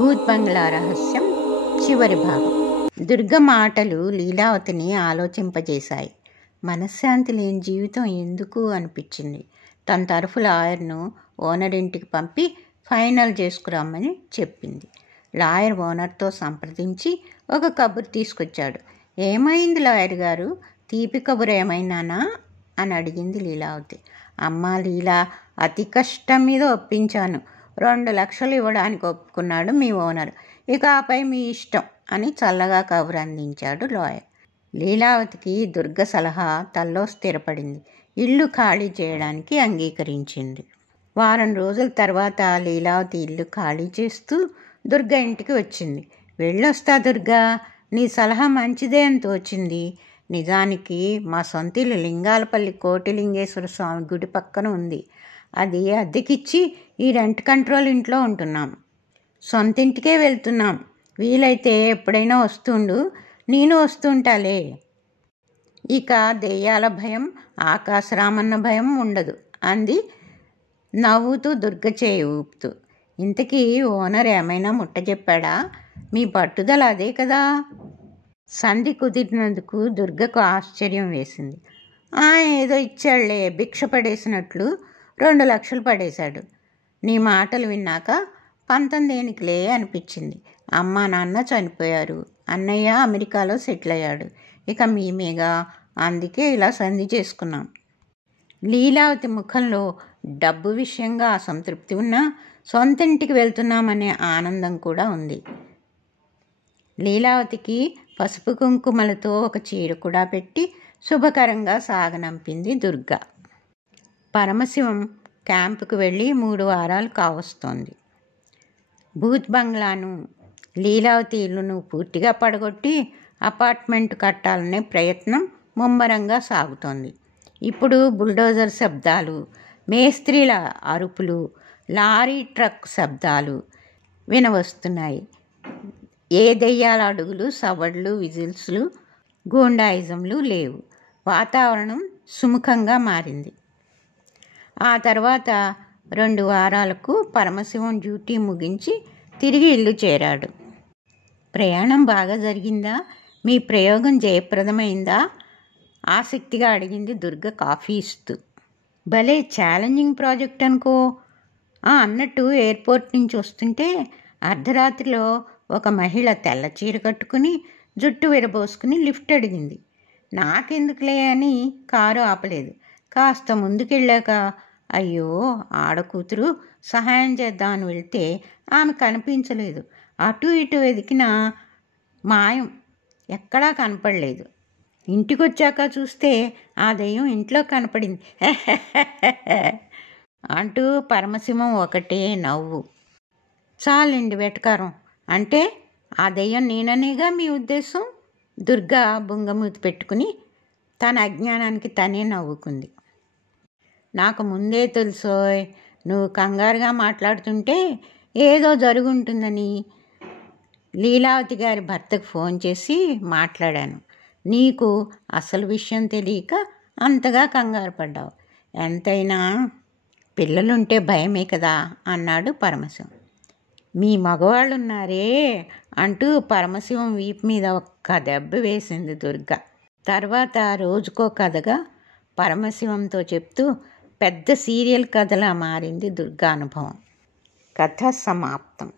భూత్ బంగ్లా రహస్యం చివరి భాగం. దుర్గ మాటలు లీలావతిని ఆలోచింపజేశాయి. మనశ్శాంతి లేని జీవితం ఎందుకు అనిపించింది. తన తరఫు లాయర్ను ఓనర్ ఇంటికి పంపి ఫైనల్ చేసుకురమ్మని చెప్పింది. లాయర్ ఓనర్తో సంప్రదించి ఒక కబురు తీసుకొచ్చాడు. ఏమైంది లాయర్ గారు, తీపి కబురు ఏమైనానా అని అడిగింది లీలావతి. అమ్మా లీలా, అతి కష్టం మీద ఒప్పించాను. 2 లక్షలు ఇవ్వడానికి ఒప్పుకున్నాడు మీ ఓనర్. ఇక ఆపై మీ ఇష్టం అని చల్లగా కబురు అందించాడు లాయర్. లీలావతికి దుర్గ సలహా తల్లో స్థిరపడింది. ఇల్లు ఖాళీ చేయడానికి అంగీకరించింది. వారం రోజుల తర్వాత లీలావతి ఇల్లు ఖాళీ చేస్తూ దుర్గ ఇంటికి వచ్చింది. వెళ్ళొస్తా దుర్గా, నీ సలహా మంచిదే అని తోచింది. నిజానికి మా సొంత ఇల్లు లింగాలపల్లి కోటిలింగేశ్వర స్వామి గుడి పక్కన ఉంది. అది అద్దెకిచ్చి ఈ రెంట్ కంట్రోల్ ఇంట్లో ఉంటున్నాం. సొంతింటికే వెళ్తున్నాం. వీలైతే ఎప్పుడైనా వస్తుండు, నేను వస్తుంటాలే. ఇక దెయ్యాల భయం, ఆకాశరామన్న భయం ఉండదు అంది నవ్వుతూ దుర్గ చేయి ఊపుతూ. ఇంతకీ ఓనర్ ఏమైనా ముట్ట చెప్పాడా? మీ పట్టుదల అదే కదా. సంధి కుదిరినందుకు దుర్గకు ఆశ్చర్యం వేసింది. ఏదో ఇచ్చాళ్లే, భిక్ష పడేసినట్లు 2 లక్షలు పడేశాడు. నీ మాటలు విన్నాక పంతం దేనికిలే అనిపించింది. అమ్మా నాన్న చనిపోయారు, అన్నయ్య అమెరికాలో సెటిల్ అయ్యాడు. ఇక మేమేగా, అందుకే ఇలా సంధి చేసుకున్నాం. లీలావతి ముఖంలో డబ్బు విషయంగా అసంతృప్తి ఉన్నా సొంతింటికి వెళ్తున్నామనే ఆనందం కూడా ఉంది. లీలావతికి పసుపు కుంకుమలతో ఒక చీర కూడా పెట్టి శుభకరంగా సాగనంపింది దుర్గ. పరమశివం క్యాంపుకు వెళ్ళి 3 వారాలు కావస్తోంది. భూత్ బంగ్లాను, లీలావతి ఇల్లును పూర్తిగా పడగొట్టి అపార్ట్మెంట్ కట్టాలనే ప్రయత్నం ముమ్మరంగా సాగుతోంది. ఇప్పుడు బుల్డోజర్ శబ్దాలు, మేస్త్రీల అరుపులు, లారీ ట్రక్ శబ్దాలు వినవస్తున్నాయి. ఏ దెయ్యాల అడుగులు, సవడ్లు, విజిల్స్లు, గూండాయిజంలు లేవు. వాతావరణం సుముఖంగా మారింది. ఆ తర్వాత 2 వారాలకు పరమశివం డ్యూటీ ముగించి తిరిగి ఇల్లు చేరాడు. ప్రయాణం బాగా జరిగిందా? మీ ప్రయోగం జయప్రదమైందా? ఆసక్తిగా అడిగింది దుర్గ కాఫీ ఇస్తూ. భలే ఛాలెంజింగ్ ప్రాజెక్ట్ అనుకో. అన్నట్టు ఎయిర్పోర్ట్ నుంచి వస్తుంటే అర్ధరాత్రిలో ఒక మహిళ తెల్ల చీర కట్టుకుని జుట్టు విరబోసుకుని లిఫ్ట్ అడిగింది. నాకెందుకులే అని కారు ఆపలేదు. కాస్త ముందుకెళ్ళాక అయ్యో ఆడకూతురు, సహాయం చేద్దామని వెళ్తే ఆమె కనిపించలేదు. అటు ఇటు వెతికినా మాయం, ఎక్కడా కనపడలేదు. ఇంటికి వచ్చాక చూస్తే ఆ దెయ్యం ఇంట్లో కనపడింది అంటూ పరమశివం ఒకటే నవ్వు. చాలండి వెటకారం. అంటే ఆ దెయ్యం నేననేగా మీ ఉద్దేశం? దుర్గా బుంగమూతి పెట్టుకుని తన అజ్ఞానానికి తనే నవ్వుకుంది. నాకు ముందే తెలుసోయ్, నువ్వు కంగారుగా మాట్లాడుతుంటే ఏదో జరుగుంటుందని లీలావతి గారి భర్తకు ఫోన్ చేసి మాట్లాడాను. నీకు అసలు విషయం తెలియక అంతగా కంగారు పడ్డావు. ఎంతైనా పిల్లలుంటే భయమే కదా అన్నాడు పరమశివం. మీ మగవాళ్ళు ఉన్నారే అంటూ పరమశివం వీపు మీద ఒక్క దెబ్బ వేసింది దుర్గ. తర్వాత రోజుకో కథగా పరమశివంతో చెప్తూ పెద్ద సీరియల్ కథలా మారింది దుర్గ అనుభవం. కథ సమాప్తం.